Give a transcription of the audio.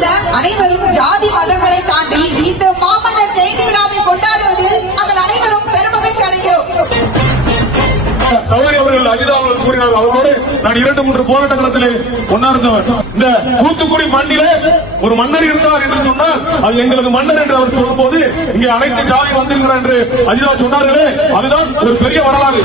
மட்டுமல்ல, அனைவரும் ஜாதி மதங்களை தாண்டி இந்த மாமன்னர் ஜெயந்தி விழாவை கொண்டாடுவதில் நாங்கள் அனைவரும் பெருமகிழ்ச்சி அடைகிறோம். சௌரி அவர்கள் அஜிதா அவர்கள் கூறினார். அவர்களோடு நான் 2-3 போராட்ட களத்திலே கொண்டாடுந்தவர். இந்த தூத்துக்குடி மண்ணிலே ஒரு மன்னர் இருந்தார் என்று சொன்னால் அது எங்களது மன்னர் என்று அவர் சொல்லும் போது இங்கே அனைத்து ஜாதி வந்திருக்கிறார் என்று அஜிதா சொன்னார்களே, அதுதான் ஒரு பெரிய வரலாறு.